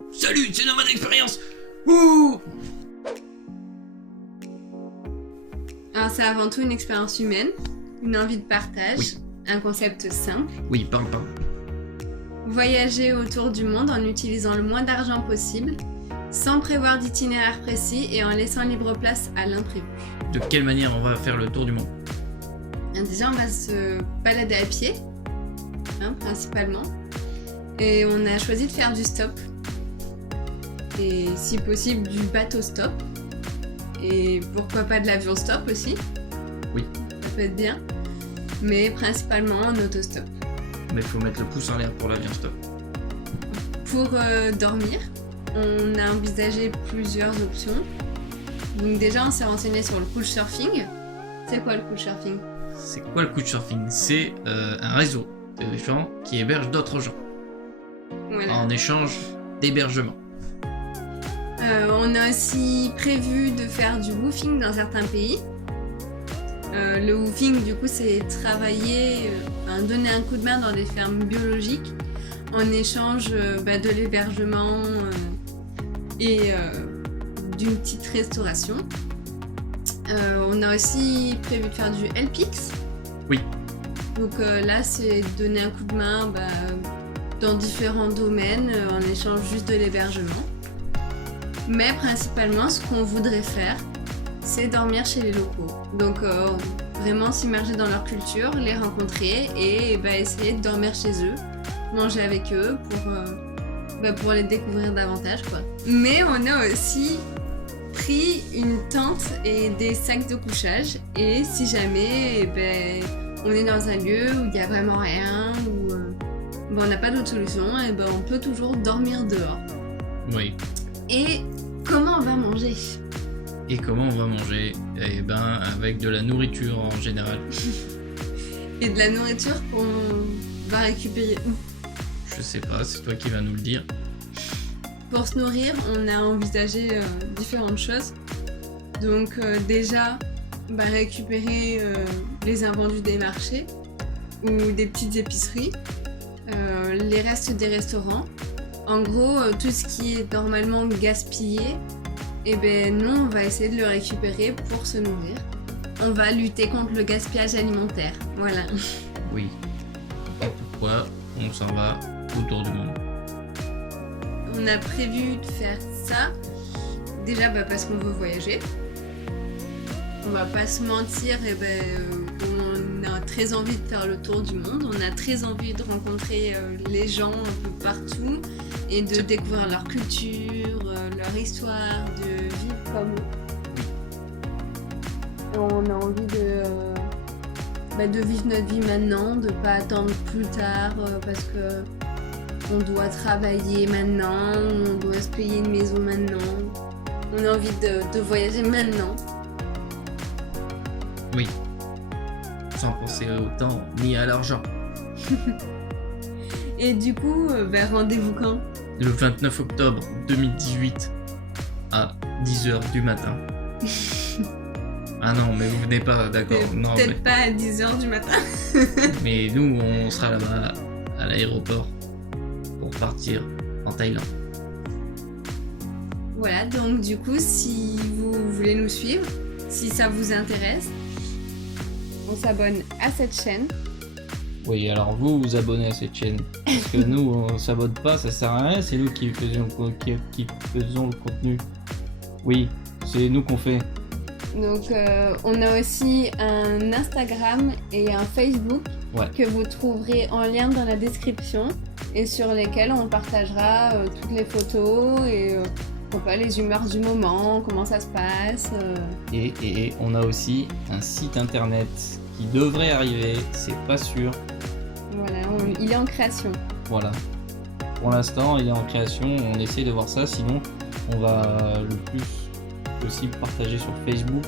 Salut, c'est Nomade Expérience. Ouh. Alors c'est avant tout une expérience humaine, une envie de partage, Oui. un concept simple. Oui, parle. Voyager autour du monde en utilisant le moins d'argent possible, sans prévoir d'itinéraire précis et en laissant libre place à l'imprévu. De quelle manière on va faire le tour du monde? Déjà on va se balader à pied, principalement. Et on a choisi de faire du stop. Et si possible du bateau stop. Et pourquoi pas de l'avion stop aussi. Oui. Ça peut être bien. Mais principalement en autostop. Mais il faut mettre le pouce en l'air pour l'avion stop. Pour dormir, on a envisagé plusieurs options. Donc déjà on s'est renseigné sur le couchsurfing. C'est quoi le couchsurfing? C'est quoi le couchsurfing? C'est un réseau de gens qui hébergent d'autres gens Voilà. en échange d'hébergement. On a aussi prévu de faire du woofing dans certains pays. Le woofing, du coup, c'est travailler, donner un coup de main dans des fermes biologiques en échange de l'hébergement et d'une petite restauration. On a aussi prévu de faire du LPX. Oui. Donc là, c'est donner un coup de main dans différents domaines en échange juste de l'hébergement. Mais principalement, ce qu'on voudrait faire, c'est dormir chez les locaux. Donc vraiment s'immerger dans leur culture, les rencontrer et essayer de dormir chez eux, manger avec eux pour les découvrir davantage, quoi. Mais on a aussi pris une tente et des sacs de couchage. Et si jamais on est dans un lieu où il n'y a vraiment rien, où on n'a pas d'autre solution, on peut toujours dormir dehors. Oui. Et comment on va manger? Et comment on va manger? Eh ben, avec de la nourriture en général. Et de la nourriture qu'on va récupérer où? Je sais pas, c'est toi qui vas nous le dire. Pour se nourrir, on a envisagé différentes choses. Donc déjà, récupérer les invendus des marchés ou des petites épiceries, les restes des restaurants. En gros, tout ce qui est normalement gaspillé, nous, on va essayer de le récupérer pour se nourrir. On va lutter contre le gaspillage alimentaire, voilà. Oui. Et pourquoi on s'en va autour du monde? On a prévu de faire ça, déjà parce qu'on veut voyager. On va pas se mentir, on a très envie de faire le tour du monde. On a très envie de rencontrer les gens un peu partout et de découvrir leur culture, leur histoire, de vivre comme eux. On a envie de vivre notre vie maintenant, de pas attendre plus tard parce que on doit travailler maintenant, on doit se payer une maison maintenant. On a envie de voyager maintenant. Oui. Sans penser au temps ni à l'argent. Et du coup, rendez-vous quand? Le 29 octobre 2018 à 10h du matin. Ah non, mais vous venez pas, d'accord. Non, Peut-être pas à 10h du matin. mais nous, on sera là-bas à l'aéroport pour partir en Thaïlande. Voilà, donc du coup, si vous voulez nous suivre, si ça vous intéresse, on s'abonne à cette chaîne. Oui, alors vous vous abonnez à cette chaîne. Parce que nous, on s'abonne pas, ça sert à rien, c'est nous qui faisons le contenu. Oui, c'est nous qu'on fait. Donc on a aussi un Instagram et un Facebook que vous trouverez en lien dans la description et sur lesquels on partagera toutes les photos et les humeurs du moment, comment ça se passe. Et on a aussi un site internet qui devrait arriver, c'est pas sûr. Voilà, il est en création. Voilà. Pour l'instant, il est en création, on essaie de voir ça, sinon on va le plus possible partager sur Facebook.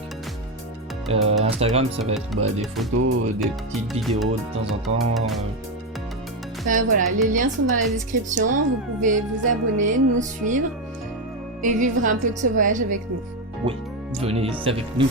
Instagram, ça va être des photos, des petites vidéos de temps en temps. Voilà, les liens sont dans la description, vous pouvez vous abonner, nous suivre et vivre un peu de ce voyage avec nous. Oui, venez avec nous.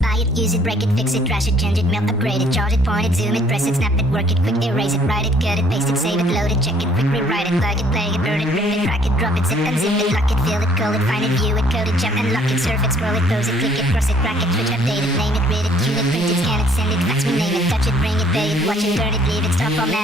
Bye. buy it, use it, break it, fix it, trash it, change it, mail, upgrade it, charge it, point it, zoom it, press it, snap it, work it, quick erase it, write it, cut it, paste it, save it, load it, check it, quick rewrite it, plug it, play it, burn it, rip it, crack it, drop it, zip and zip it, lock it, fill it, call it, find it, view it, code it, jump and lock it, surf it, scroll it, pose it, click it, cross it, crack it, switch, update it, name it, read it, tune it, print it, scan it, send it, fax, rename it, touch it, bring it, pay it, watch it, turn it, leave it, stop, format it.